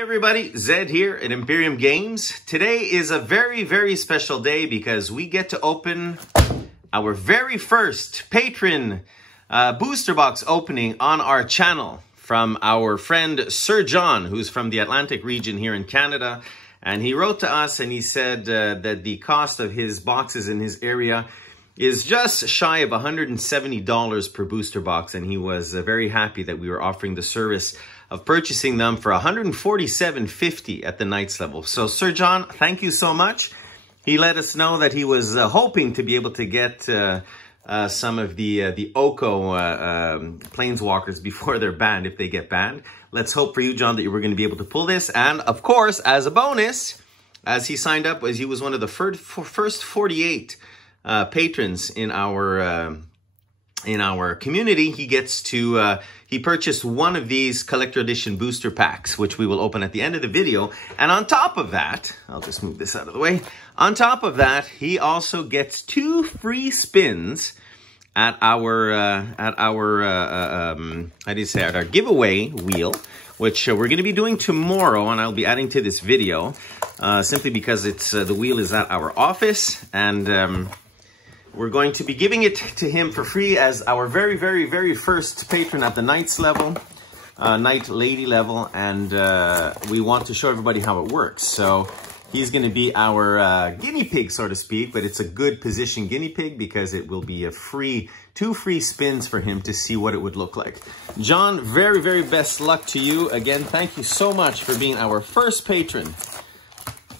everybody, Zed here at Imperium Games. Today is a very, very special day because we get to open our very first Patron booster box opening on our channel from our friend Sir John, who's from the Atlantic region here in Canada. And he wrote to us and he said that the cost of his boxes in his area is just shy of $170 per booster box. And he was very happy that we were offering the service of purchasing them for $147.50 at the Knights level. So Sir John, thank you so much. He let us know that he was hoping to be able to get some of the OKO Planeswalkers before they're banned, if they get banned. Let's hope for you, John, that you were going to be able to pull this. And of course, as a bonus, as he signed up, as he was one of the first 48 patrons in our community, he gets to he purchased one of these collector edition booster packs, which we will open at the end of the video. And on top of that, I'll just move this out of the way. On top of that, he also gets 2 free spins at our giveaway wheel, which we're going to be doing tomorrow, and I'll be adding to this video simply because it's the wheel is at our office, and we're going to be giving it to him for free as our very, very, very first patron at the Knights level, Knight Lady level, and we want to show everybody how it works. So he's going to be our guinea pig, so to speak, but it's a good position guinea pig because it will be a free 2 free spins for him to see what it would look like. John, very, very best luck to you. Again, thank you so much for being our first patron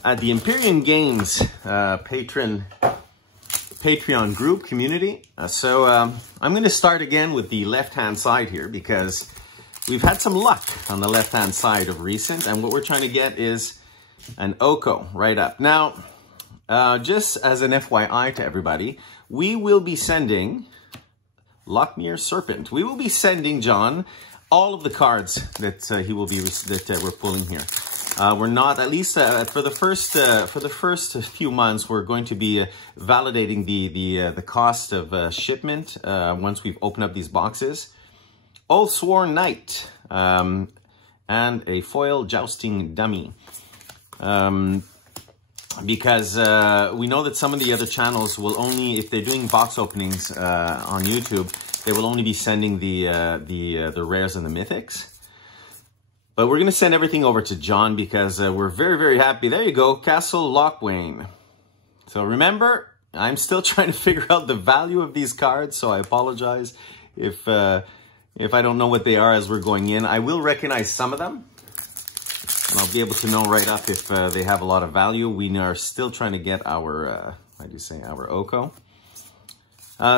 at the Imperium Games Patreon group community. So I'm going to start again with the left-hand side here because we've had some luck on the left-hand side of recent, and what we're trying to get is an OKO right up. Now, just as an FYI to everybody, we will be sending Lochmere Serpent. We will be sending John all of the cards that we're pulling here. We're not, at least for the first few months, we're going to be validating the cost of shipment once we've opened up these boxes. Old Sworn Knight and a foil jousting dummy. Because we know that some of the other channels will only, if they're doing box openings on YouTube, they will only be sending the rares and the mythics. But we're going to send everything over to John because we're very, very happy. There you go, Castle Lochwain. So remember, I'm still trying to figure out the value of these cards, so I apologize if I don't know what they are as we're going in. I will recognize some of them, and I'll be able to know right up if they have a lot of value. We are still trying to get our, our OKO.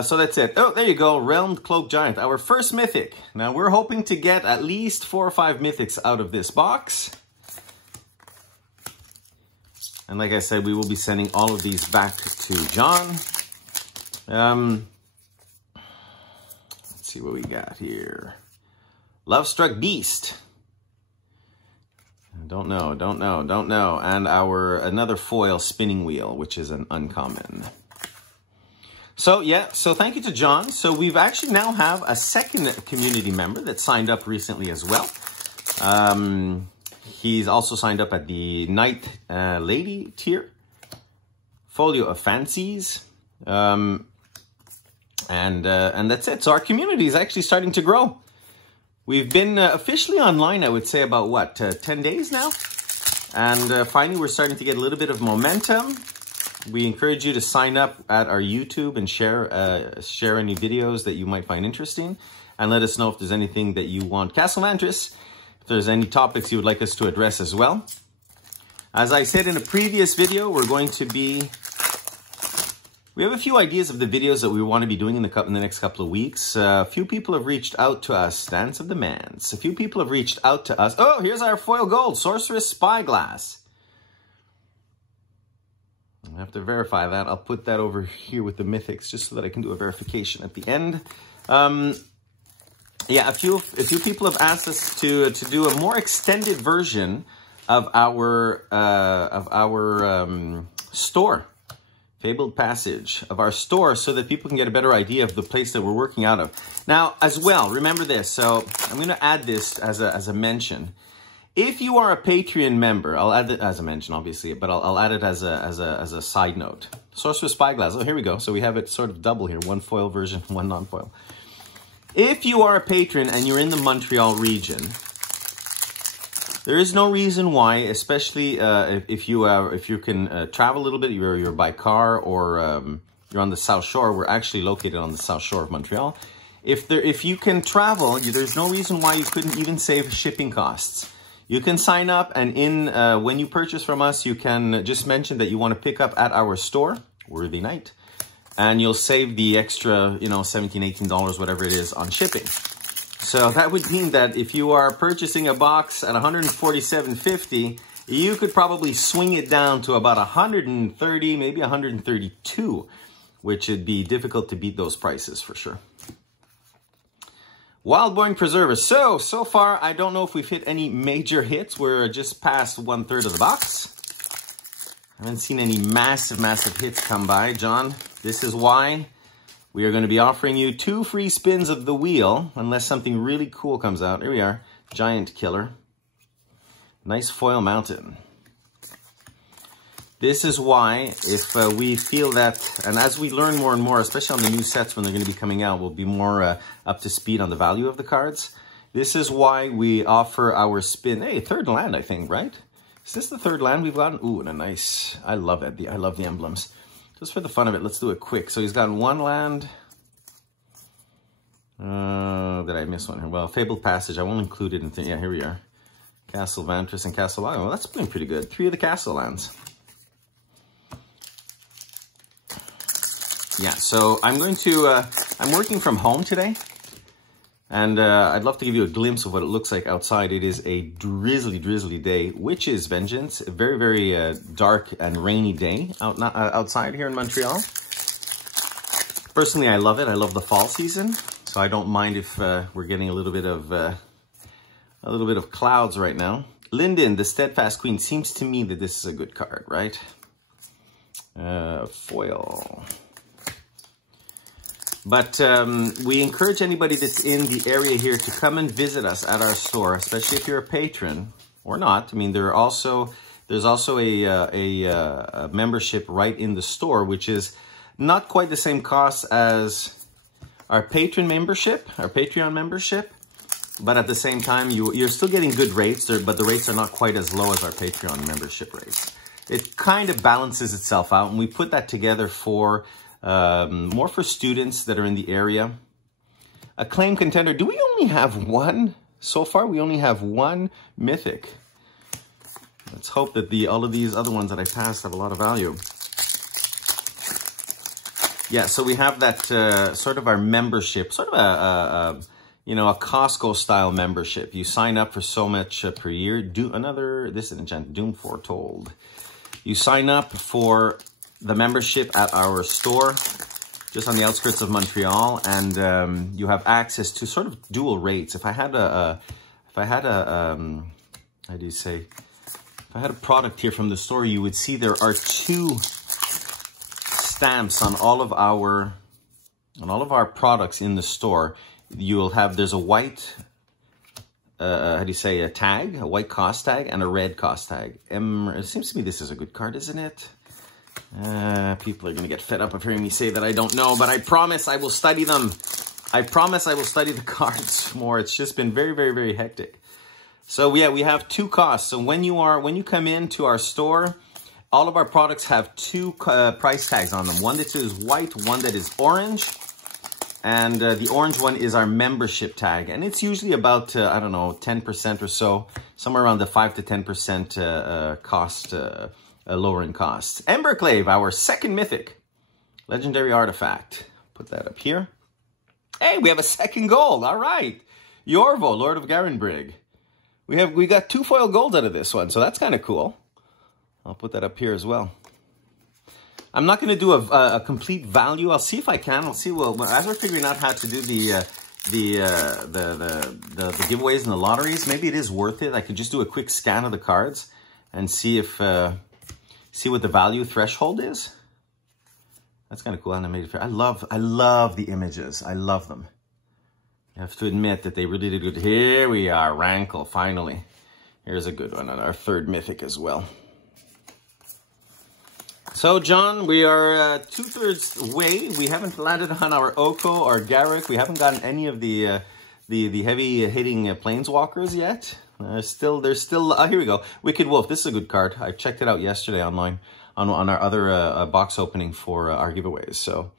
So that's it. Oh, there you go. Realmed Cloak Giant, our first mythic. Now, we're hoping to get at least 4 or 5 mythics out of this box. And like I said, we will be sending all of these back to John. Let's see what we got here. Lovestruck Beast. Don't know. And another foil spinning wheel, which is an uncommon. So, yeah, so thank you to John. So we've actually now have a second community member that signed up recently as well. He's also signed up at the Knight Lady tier. Folio of Fancies. And that's it. So our community is actually starting to grow. We've been officially online, I would say, about, what, 10 days now? And finally, we're starting to get a little bit of momentum. We encourage you to sign up at our YouTube and share any videos that you might find interesting. And let us know if there's anything that you want Castle Mantris, if there's any topics you would like us to address as well. As I said in a previous video, we have a few ideas of the videos that we want to be doing in the next couple of weeks. A few people have reached out to us. Dance of the Mans. A few people have reached out to us. Oh, here's our foil gold. Sorceress Spyglass. I have to verify that. I'll put that over here with the mythics just so that I can do a verification at the end. Yeah, a few people have asked us to do a more extended version of our store. Fabled Passage of our store so that people can get a better idea of the place that we're working out of. Now, as well, remember this. So I'm going to add this as a mention. If you are a Patreon member, I'll add it as I mentioned, obviously, but I'll add it as a side note. Sorcerer's Spyglass. Oh, here we go. So we have it sort of double here. One foil version, one non-foil. If you are a patron and you're in the Montreal region, there is no reason why, especially if you can travel a little bit, you're by car or you're on the South Shore. We're actually located on the South Shore of Montreal. If you can travel, there's no reason why you couldn't even save shipping costs. You can sign up, and when you purchase from us, you can just mention that you want to pick up at our store, Worthy Night, and you'll save the extra, $17, $18, whatever it is, on shipping. So that would mean that if you are purchasing a box at $147.50, you could probably swing it down to about $130, maybe $132, which would be difficult to beat those prices for sure. Wildborn Preserver. So far, I don't know if we've hit any major hits. We're just past 1/3 of the box. I haven't seen any massive hits come by. John, this is why we are going to be offering you 2 free spins of the wheel, unless something really cool comes out. Here we are. Giant Killer. Nice foil mountain. This is why, if we feel that, and as we learn more and more, especially on the new sets when they're going to be coming out, we'll be more up to speed on the value of the cards. This is why we offer our spin. Hey, 3rd land, I think, right? Is this the 3rd land we've gotten? Ooh, and a nice, I love it. I love the emblems. Just for the fun of it, let's do it quick. So he's gotten 1 land. Did I miss one here? Well, Fabled Passage, I won't include it in yeah, here we are. Castle Vantress and Castle Lago. Well, that's been pretty good. 3 of the castle lands. Yeah, so I'm going to, I'm working from home today, and I'd love to give you a glimpse of what it looks like outside. It is a drizzly day, Witch's Vengeance, a very dark and rainy day outside here in Montreal. Personally, I love it. I love the fall season, so I don't mind if we're getting a little bit of clouds right now. Linden, the Steadfast Queen. Seems to me that this is a good card, right? Foil. But we encourage anybody that's in the area here to come and visit us at our store, especially if you're a patron or not. I mean, there's also a membership right in the store, which is not quite the same cost as our Patreon membership, but at the same time, you're still getting good rates, but the rates are not quite as low as our Patreon membership rates. It kind of balances itself out, and we put that together for more for students that are in the area. Acclaimed Contender. Do we only have 1? So far, we only have 1 Mythic. Let's hope that all of these other ones that I passed have a lot of value. Yeah, so we have that sort of our membership, sort of a Costco style membership. You sign up for so much per year. This is an enchant, Doom Foretold. You sign up for the membership at our store, just on the outskirts of Montreal, and you have access to sort of dual rates. If I had a product here from the store, you would see there are 2 stamps on all of our products in the store. There's a white, a tag, a white cost tag, and a red cost tag. It seems to me this is a good card, isn't it? People are going to get fed up of hearing me say that I don't know, but I promise I will study them. I promise I will study the cards more. It's just been very hectic. So yeah, we have 2 costs. So when you come into our store, all of our products have 2 price tags on them. One that is white, one that is orange. And the orange one is our membership tag. And it's usually about, I don't know, 10% or so. Somewhere around the 5 to 10% cost, lowering costs. Emberclave, our 2nd Mythic. Legendary Artifact. Put that up here. Hey, we have a 2nd gold. All right. Yorvo, Lord of Garenbrig. We got 2 foil golds out of this one, so that's kind of cool. I'll put that up here as well. I'm not going to do a complete value. I'll see if I can. I'll see. Well, as we're figuring out how to do the giveaways and the lotteries, maybe it is worth it. I could just do a quick scan of the cards and see if what the value threshold is. That's kind of cool. Animated fair. I love the images. I love them. I have to admit that they really did good. Here we are, Rankle, finally. Here's a good one on our third mythic as well. So, John, we are 2/3 way. We haven't landed on our OKO or Garrick. We haven't gotten any of the heavy hitting planeswalkers yet. There's still here we go. Wicked Wolf. This is a good card. I checked it out yesterday online on our other box opening for our giveaways. So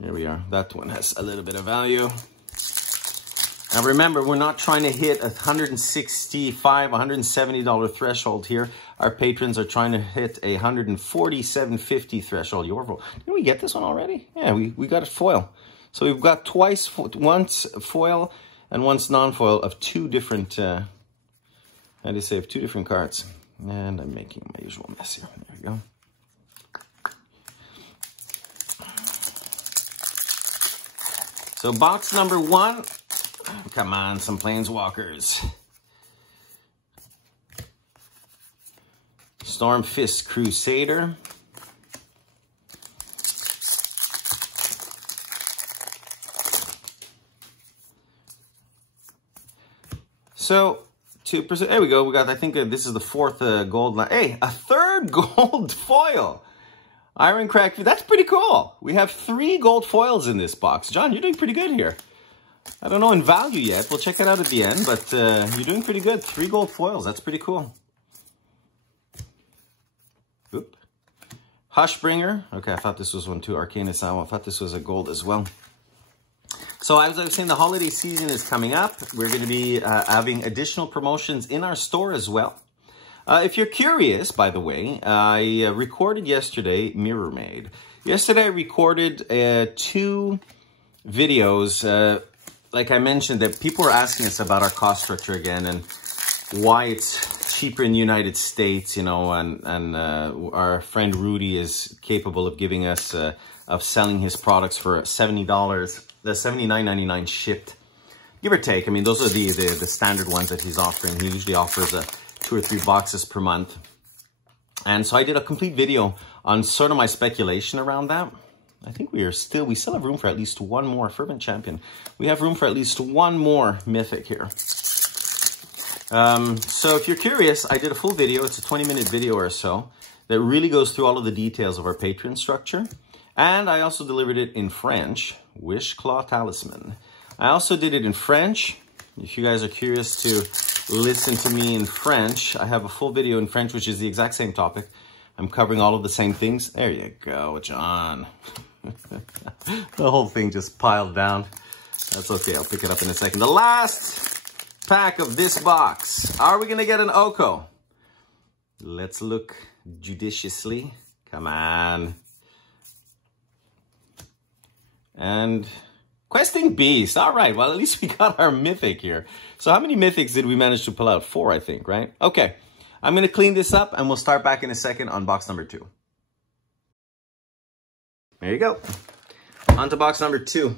here we are. That one has a little bit of value. Now remember, we're not trying to hit a $165, $170 threshold here. Our patrons are trying to hit a $147.50 threshold. Did we get this one already? Yeah, we got it foil. So we've got once foil and once non-foil of two different, of two different cards. And I'm making my usual mess here. There we go. So box number 1. Come on, some planeswalkers. Stormfist Crusader. So 2%. There we go. We got. I think this is the 4th gold. Hey, a 3rd gold foil. Ironcrack. That's pretty cool. We have 3 gold foils in this box. John, you're doing pretty good here. I don't know in value yet. We'll check that out at the end, but you're doing pretty good. 3 gold foils. That's pretty cool. Oop. Hushbringer. Okay, I thought this was one too. Arcanus Owl. I thought this was a gold as well. So as I was saying, the holiday season is coming up. We're going to be having additional promotions in our store as well. If you're curious, by the way, I recorded yesterday Mirror Maid. Yesterday I recorded 2 videos. Like I mentioned, that people are asking us about our cost structure again and why it's cheaper in the United States, you know, and our friend Rudy is capable of giving us, of selling his products for $70, the $79.99 shipped, give or take. I mean, those are the standard ones that he's offering. He usually offers 2 or 3 boxes per month. And so I did a complete video on sort of my speculation around that. I think we still have room for at least 1 more Fervent Champion. We have room for at least 1 more Mythic here. So if you're curious, I did a full video. It's a 20-minute video or so that really goes through all of the details of our patron structure. And I also delivered it in French, Wishclaw Talisman. I also did it in French. If you guys are curious to listen to me in French, I have a full video in French, which is the exact same topic. I'm covering all of the same things. There you go, John. The whole thing just piled down. That's okay, I'll pick it up in a second. The last pack of this box. Are we going to get an OKO? Let's look judiciously. Come on. And Questing Beast. All right, well, at least we got our Mythic here. So how many Mythics did we manage to pull out? 4, I think, right? Okay. I'm going to clean this up and we'll start back in a second on box number 2. There you go. On to box number 2.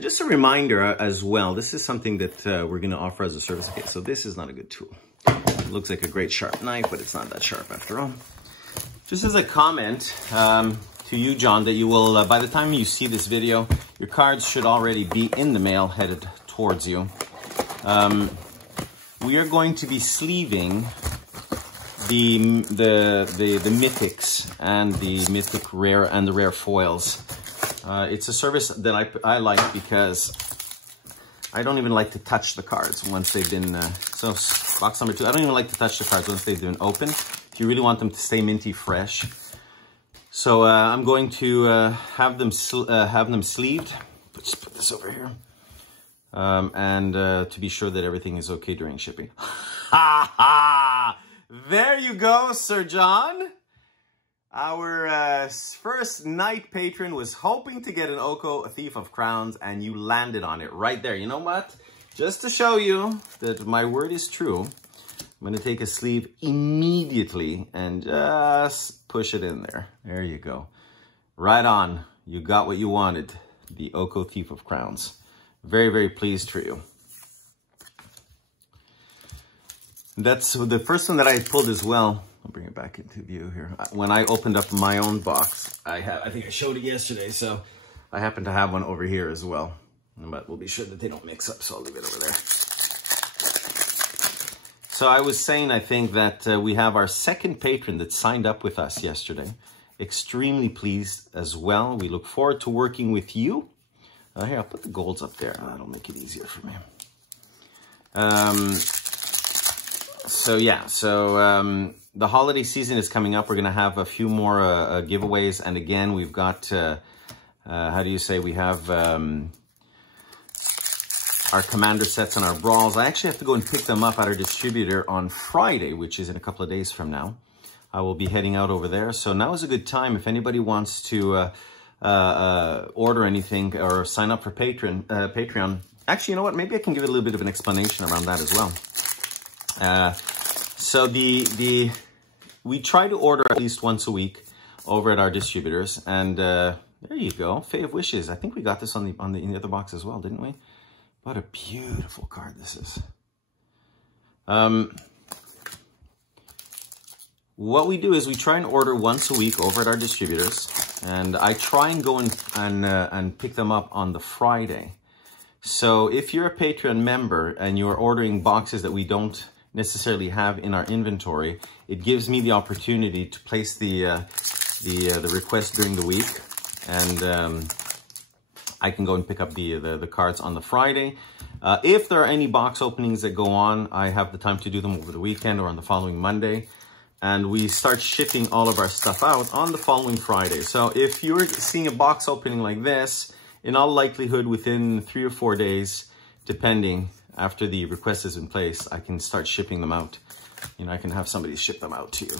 Just a reminder as well, this is something that we're going to offer as a service. Okay, so this is not a good tool. It looks like a great sharp knife, but it's not that sharp after all. Just as a comment to you, John, that you will, by the time you see this video, your cards should already be in the mail headed towards you. We are going to be sleeving the mythics and the mythic rare and the rare foils. It's a service that I like because I don't even like to touch the cards once they've been, so box number 2, I don't even like to touch the cards once they've been opened. If you really want them to stay minty fresh. So I'm going to have them sleeved. Just put this over here. And to be sure that everything is okay during shipping. Ha ha! There you go, Sir John. Our first night patron was hoping to get an OKO, a Thief of Crowns, and you landed on it right there. You know what? Just to show you that my word is true, I'm going to take a sleeve immediately and just push it in there. There you go. Right on. You got what you wanted. The OKO Thief of Crowns. Very, very pleased for you. That's the first one that I pulled as well. I'll bring it back into view here. When I opened up my own box, I think I showed it yesterday, so I happen to have one over here as well. But we'll be sure that they don't mix up, so I'll leave it over there. So I was saying, I think that we have our second patron that signed up with us yesterday. Extremely pleased as well. We look forward to working with you. Here, I'll put the golds up there. That'll make it easier for me. The holiday season is coming up. We're going to have a few more giveaways. And again, we've got, how do you say, we have our commander sets and our brawls. I actually have to go and pick them up at our distributor on Friday, which is in a couple of days from now. I will be heading out over there. So now is a good time if anybody wants to order anything or sign up for Patreon. Actually, you know what? Maybe I can give it a little bit of an explanation around that as well. We try to order at least once a week over at our distributors, and there you go, Fae of Wishes. I think we got this in the other box as well, didn't we? What a beautiful card this is. What we do is we try and order once a week over at our distributors, and I try and go and pick them up on the Friday. So if you're a Patreon member and you're ordering boxes that we don't necessarily have in our inventory, it gives me the opportunity to place the request during the week, and I can go and pick up the cards on the Friday. If there are any box openings that go on, I have the time to do them over the weekend or on the following Monday, and we start shipping all of our stuff out on the following Friday. So if you're seeing a box opening like this, in all likelihood within 3 or 4 days, depending, after the request is in place, I can start shipping them out. You know, I can have somebody ship them out to you,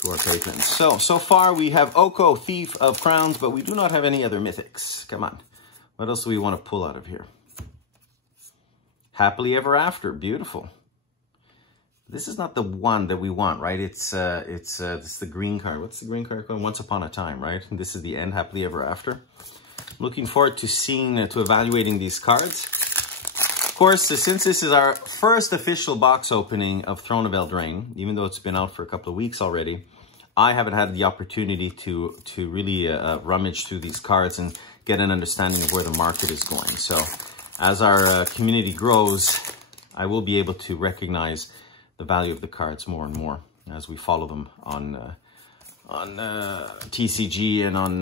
to our patrons. So far we have OKO, Thief of Crowns, but we do not have any other mythics. Come on. What else do we want to pull out of here? Happily Ever After. Beautiful. This is not the one that we want, right? It's the green card. What's the green card called? Once Upon a Time, right? And this is the end, Happily Ever After. Looking forward to evaluating these cards. Of course, since this is our first official box opening of Throne of Eldraine, even though it's been out for a couple of weeks already, I haven't had the opportunity to really rummage through these cards and get an understanding of where the market is going. So as our community grows, I will be able to recognize the value of the cards more and more as we follow them on TCG and on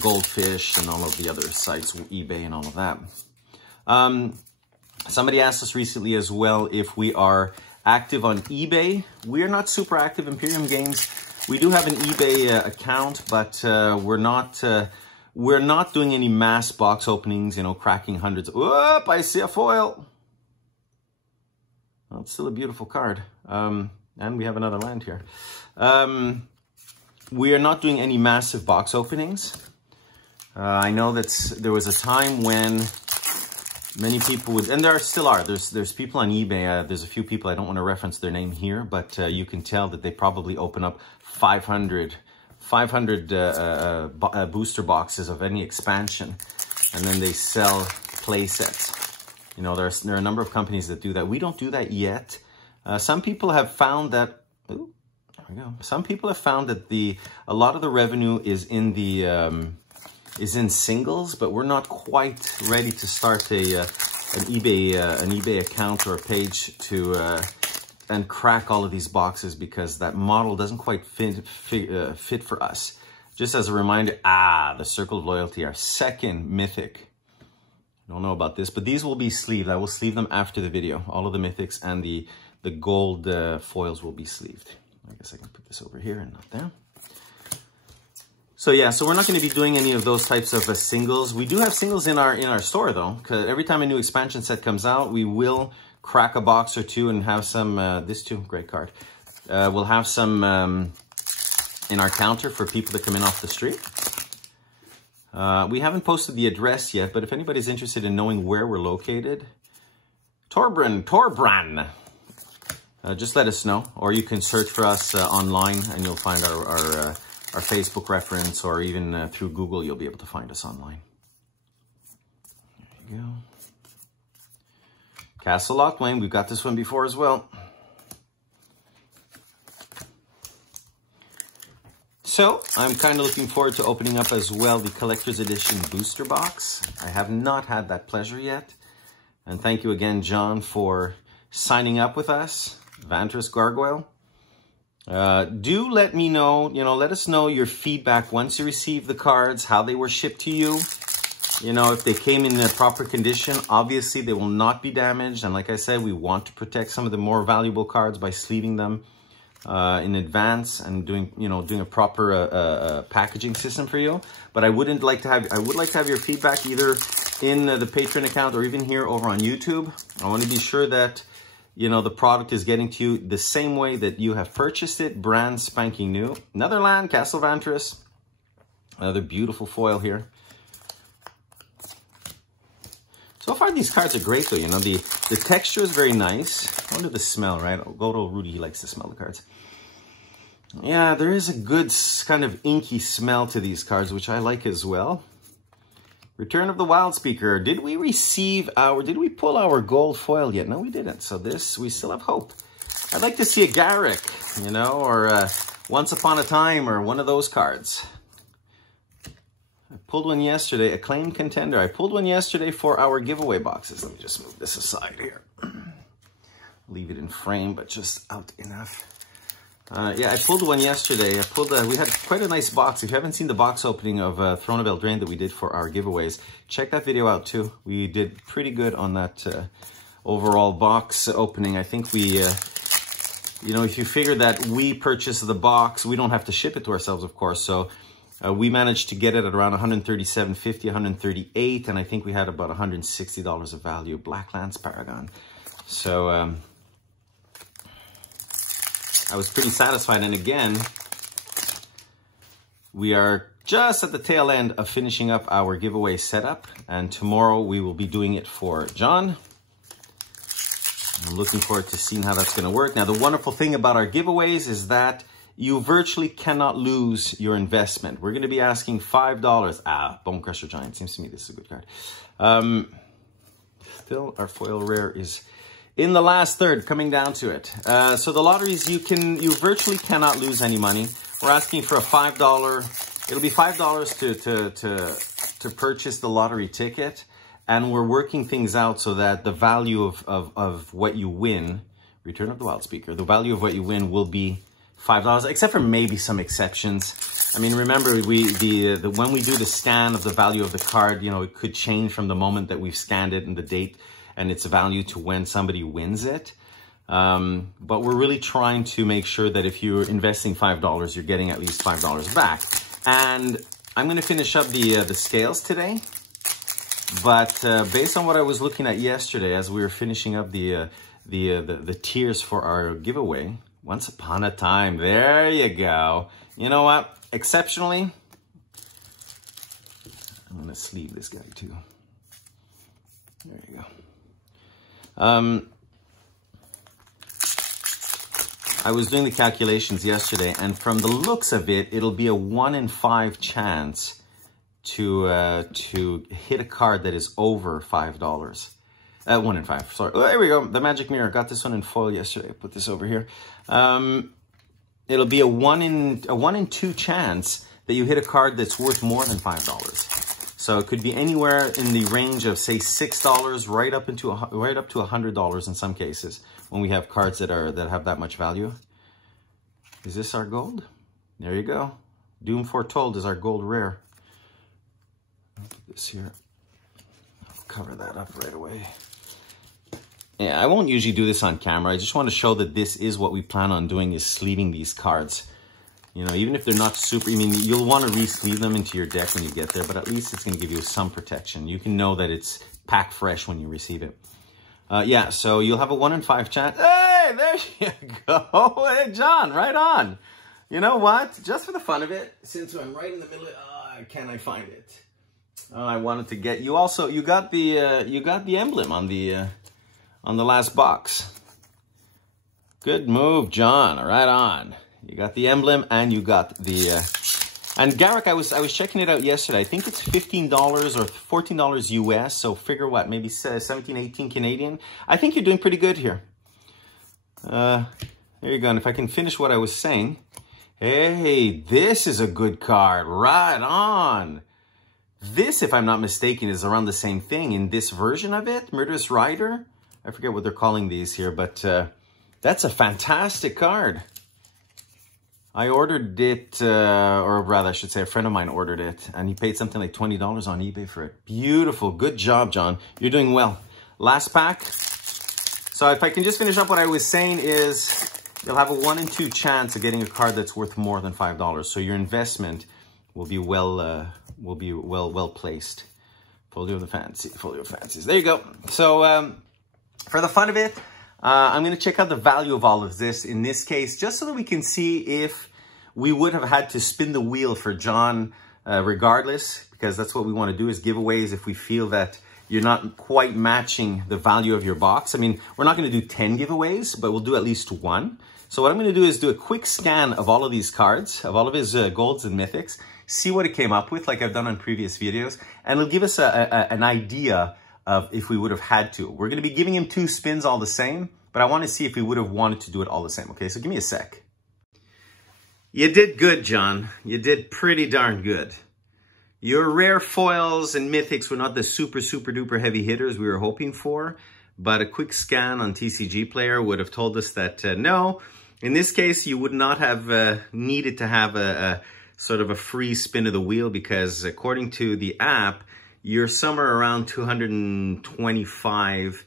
Goldfish and all of the other sites, eBay and all of that. Somebody asked us recently as well if we are active on eBay. We are not super active, Imperium Games. We do have an eBay account, but we're not doing any mass box openings, you know, cracking hundreds. Whoop, I see a foil. Well, it's still a beautiful card. And we have another land here. We are not doing any massive box openings. I know that there was a time when many people would, and there still are, there's people on eBay, there's a few people, I don't want to reference their name here, but you can tell that they probably open up 500 booster boxes of any expansion, and then they sell play sets. You know, there are a number of companies that do that. We don't do that yet. Some people have found that, ooh, there we go. Some people have found that a lot of the revenue is in in singles, but we're not quite ready to start an eBay account or a page to and crack all of these boxes, because that model doesn't quite fit for us. Just as a reminder, the Circle of Loyalty, our second mythic. I don't know about this, but these will be sleeved. I will sleeve them after the video. All of the mythics and the gold foils will be sleeved. I guess I can put this over here and not there. So yeah, so we're not going to be doing any of those types of singles. We do have singles in our store though, because every time a new expansion set comes out, we will crack a box or two and have some, this too, great card. We'll have some in our counter for people that come in off the street. We haven't posted the address yet, but if anybody's interested in knowing where we're located, Torbran, just let us know, or you can search for us online and you'll find our Facebook reference, or even through Google, you'll be able to find us online. There you go. Castle Lochblane, we've got this one before as well. So, I'm kind of looking forward to opening up as well the Collector's Edition booster box. I have not had that pleasure yet. And thank you again, John, for signing up with us, Vantress Gargoyle. Do let me know, let us know your feedback once you receive the cards, how they were shipped to you. If they came in the proper condition, obviously they will not be damaged. And like I said, we want to protect some of the more valuable cards by sleeving them in advance and doing a proper packaging system for you. But I would like to have your feedback either in the Patreon account or even here over on YouTube. I want to be sure that the product is getting to you the same way that you have purchased it, brand spanking new. Netherland, Castle Vantress. Another beautiful foil here. So far, these cards are great, though. The texture is very nice. I wonder the smell, right? I'll go to Rudy. He likes to smell the cards. Yeah, there is a good kind of inky smell to these cards, which I like as well. Return of the Wild Speaker. Did we pull our gold foil yet? No, we didn't. So we still have hope. I'd like to see a Garrick, or Once Upon a Time, or one of those cards. I pulled one yesterday, Acclaimed Contender. I pulled one yesterday for our giveaway boxes. Let me just move this aside here. Leave it in frame, but just out enough. Yeah, I pulled one yesterday. We had quite a nice box. If you haven't seen the box opening of Throne of Eldraine that we did for our giveaways, check that video out too. We did pretty good on that overall box opening. I think we, if you figure that we purchased the box, we don't have to ship it to ourselves, of course. So we managed to get it at around $137.50, $138, and I think we had about $160 of value. Blacklands Paragon. So I was pretty satisfied. And again, we are just at the tail end of finishing up our giveaway setup, and tomorrow we will be doing it for John. I'm looking forward to seeing how that's going to work. Now, the wonderful thing about our giveaways is that you virtually cannot lose your investment. We're going to be asking $5. Bone Crusher Giant. Seems to me this is a good card. Still, our foil rare is in the last third, coming down to it. So the lotteries, you virtually cannot lose any money. We're asking for a $5. It'll be $5 to purchase the lottery ticket. And we're working things out so that the value of what you win, Return of the Wild Speaker, the value of what you win will be $5, except for maybe some exceptions. I mean, remember, when we do the scan of the value of the card, it could change from the moment that we've scanned it and the date and its value to when somebody wins it. But we're really trying to make sure that if you're investing $5, you're getting at least $5 back. And I'm going to finish up the scales today. But based on what I was looking at yesterday, as we were finishing up the tiers for our giveaway, Once Upon a Time, there you go. You know what? Exceptionally, I'm going to sleeve this guy too. There you go. I was doing the calculations yesterday, and from the looks of it, it'll be a 1 in 5 chance to hit a card that is over $5. 1 in 5, sorry. Oh, there we go. The Magic Mirror. Got this one in foil yesterday. Put this over here. It'll be a 1 in 2 chance that you hit a card that's worth more than $5. So it could be anywhere in the range of, say, $6 right up to $100 in some cases when we have cards that have that much value. Is this our gold? There you go. Doom Foretold is our gold rare. I'll put this here. I'll cover that up right away. Yeah, I won't usually do this on camera. I just want to show that this is what we plan on doing, is sleeving these cards. Even if they're not super, you'll want to re-sleeve them into your deck when you get there, but at least it's going to give you some protection. You can know that it's packed fresh when you receive it. Yeah, so you'll have a 1 in 5 chance. Hey, there you go. Hey, John, right on. You know what? Just for the fun of it, since I'm right in the middle of, can I find it? I wanted to get, you got the emblem on the last box. Good move, John. Right on. You got the emblem and you got the, and Garrick, I was checking it out yesterday. I think it's $15 or $14 US. So figure what, maybe 17, 18 Canadian. I think you're doing pretty good here. There you go. And if I can finish what I was saying. Hey, this is a good card. Right on. This, if I'm not mistaken, is around the same thing in this version of it. Murderous Rider. I forget what they're calling these here, but that's a fantastic card. I ordered it, or rather I should say a friend of mine ordered it, and he paid something like $20 on eBay for it. Beautiful. Good job, John. You're doing well. Last pack. So if I can just finish up what I was saying is you'll have a 1 in 2 chance of getting a card that's worth more than $5. So your investment will be well placed. Folio of the fancy, folio of fancies. There you go. So for the fun of it, I'm going to check out the value of all of this in this case, just so that we can see if we would have had to spin the wheel for John regardless, because that's what we want to do is giveaways if we feel that you're not quite matching the value of your box. I mean, we're not going to do 10 giveaways, but we'll do at least 1. So what I'm going to do is do a quick scan of all of these cards, of all of his golds and mythics, see what it came up with like I've done on previous videos, and it'll give us an idea of if we would have had to. We're going to be giving him 2 spins all the same, but I want to see if we would have wanted to do it all the same. Okay, so give me a sec. You did good, John. You did pretty darn good. Your rare foils and mythics were not the super duper heavy hitters we were hoping for, but a quick scan on TCG Player would have told us that no, in this case, you would not have needed to have a sort of a free spin of the wheel, because according to the app, you're somewhere around 225,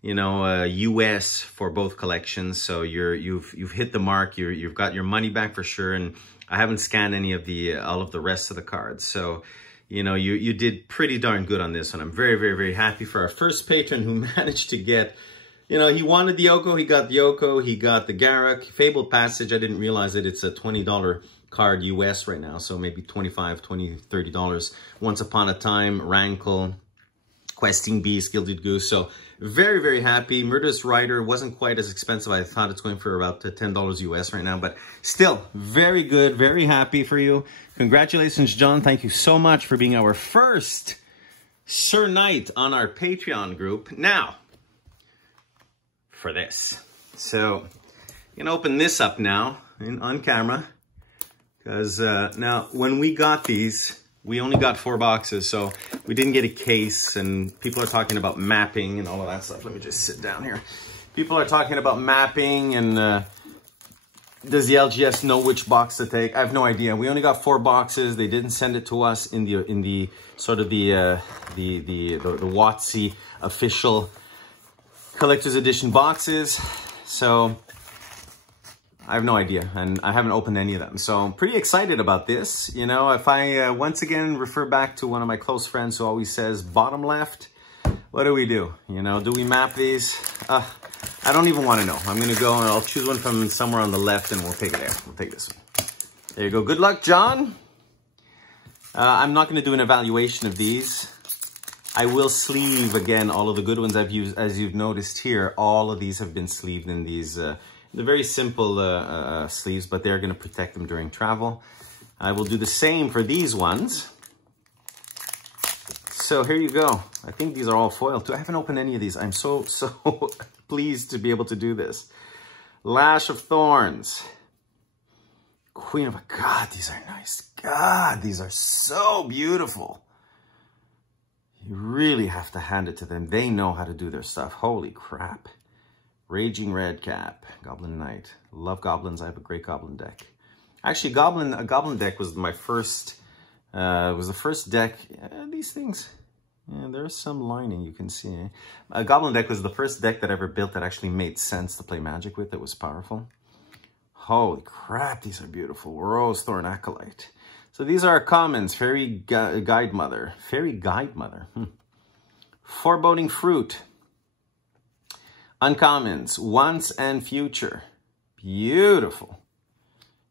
you know, US for both collections. So you've hit the mark. You've got your money back for sure. And I haven't scanned any of the all of the rest of the cards. So, you know, you did pretty darn good on this one. I'm very happy for our first patron who managed to get, you know, he wanted the OKO, he got the OKO, he got the Garruk. Fabled Passage, I didn't realize that it's a $20 card US right now, so maybe $25, $20, $30. Once Upon a Time, Rankle, Questing Beast, Gilded Goose. So very happy. Murderous Rider wasn't quite as expensive. I thought it's going for about $10 US right now, but still very good. Very happy for you. Congratulations, John. Thank you so much for being our first Sir Knight on our Patreon group. Now, for this. So, you can open this up now on camera. Because now, when we got these, we only got 4 boxes, so we didn't get a case, and people are talking about mapping and all of that stuff. Let me just sit down here. People are talking about mapping, and does the LGS know which box to take? I have no idea. We only got 4 boxes. They didn't send it to us in the sort of the WotC official collector's edition boxes, so I have no idea, and I haven't opened any of them. So I'm pretty excited about this. You know, if I once again refer back to one of my close friends who always says bottom left, what do we do? You know, do we map these? I don't even want to know. I'm going to go and I'll choose one from somewhere on the left and we'll take it there. We'll take this one. There you go. Good luck, John. I'm not going to do an evaluation of these. I will sleeve again all of the good ones I've used. As you've noticed here, all of these have been sleeved in these the very simple sleeves, but they're going to protect them during travel. I will do the same for these ones. So here you go. I think these are all foil too. I haven't opened any of these. I'm so pleased to be able to do this. Lash of Thorns. Queen of... God, these are nice. God, these are so beautiful. You really have to hand it to them. They know how to do their stuff. Holy crap. Raging Redcap, Goblin Knight. Love goblins. I have a great goblin deck. Actually, a goblin deck was my first. Was the first deck. These things, yeah, there's some lining you can see. A goblin deck was the first deck that I ever built that actually made sense to play Magic with. That was powerful. Holy crap, these are beautiful. Rosethorn Acolyte. So these are our commons. Fairy Guide Mother. Fairy Guide Mother. Foreboding Fruit. Uncommons, Once and Future. Beautiful.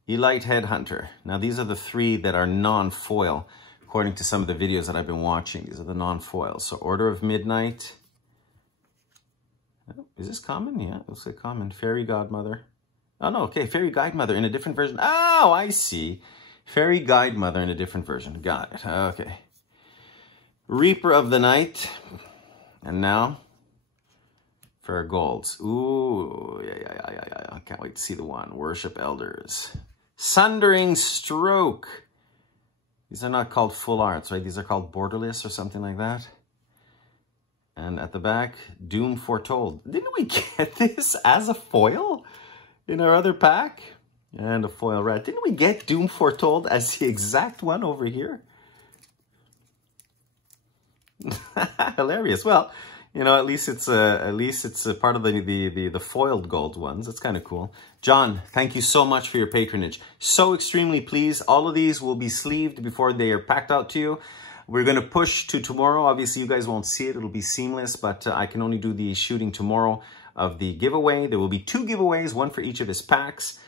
Elite Headhunter. Now, these are the 3 that are non-foil, according to some of the videos that I've been watching. These are the non-foils. So, Order of Midnight. Oh, is this common? Yeah, it looks like common. Fairy Godmother. Oh, no, okay. Fairy Guide Mother in a different version. Oh, I see. Fairy Guide Mother in a different version. Got it. Okay. Reaper of the Night. And now... for our golds. Ooh, yeah. I can't wait to see the one. Worship Elders. Sundering Stroke. These are not called full arts, right? These are called borderless or something like that. And at the back, Doom Foretold. Didn't we get this as a foil in our other pack? And a foil red. Didn't we get Doom Foretold as the exact one over here? Hilarious. Well, you know, at least it's a part of the foiled gold ones. That's kind of cool. John, thank you so much for your patronage. So extremely pleased. All of these will be sleeved before they are packed out to you. We're going to push to tomorrow. Obviously, you guys won't see it. It'll be seamless, but I can only do the shooting tomorrow of the giveaway. There will be 2 giveaways, one for each of his packs.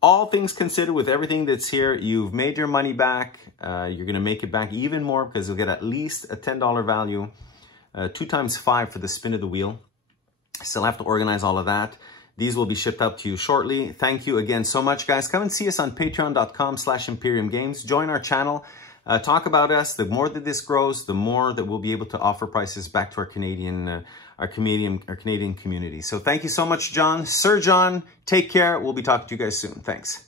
All things considered, with everything that's here, you've made your money back. You're going to make it back even more because you'll get at least a $10 value. 2 times 5 for the spin of the wheel. Still have to organize all of that. These will be shipped out to you shortly. Thank you again so much, guys. Come and see us on patreon.com/Imperium Games. Join our channel. Talk about us. The more that this grows, the more that we'll be able to offer prices back to our Canadian community. So thank you so much, John. Sir John, take care. We'll be talking to you guys soon. Thanks.